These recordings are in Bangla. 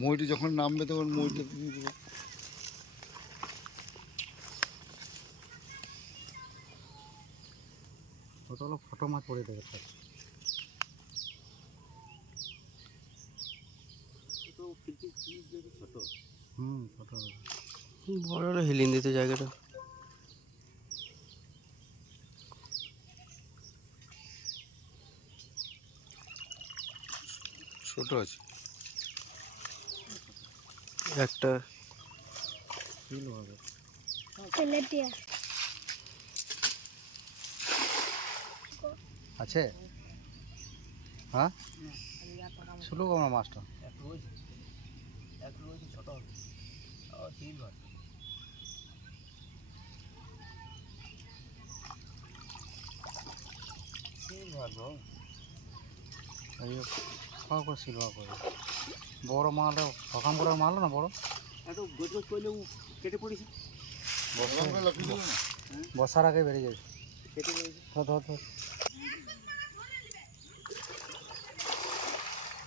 মইটি যখন নামবে তখন মইটা দিয়ে দেবো। কতগুলো ছোটো মাছ পড়ে দেবে স্যার। ছোটো বড় হলো হিলিং দিতে জায়গাটা। ছোট আছে একটা ফিল হবে। আছে হ্যাঁ শুরু করো মাছটা। ছোট খাওয়া করে সিলভার করে বড় মালটা সকাম করে মারলো না বড় কেটে পড়েছে। বর্ষার আগে বেরিয়ে যাবে। ধর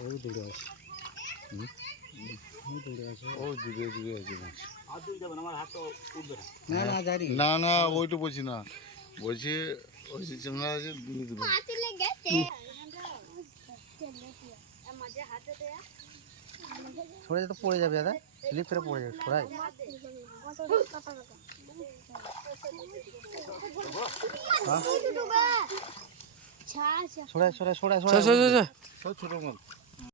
ওই দূরে আছে। দূরে আছে ও দূরে দূরে আছে মাছ। না না জানি না না ওইটা বলছি না, বলছি ওই যে চিংড়া আছে দূরে দূরে। সরে যেতে পড়ে যাবে দাদা, স্লিপ করে পড়ে যাবে। সরাই সরাই সরাই সরাই সরাই ছোট মাছ।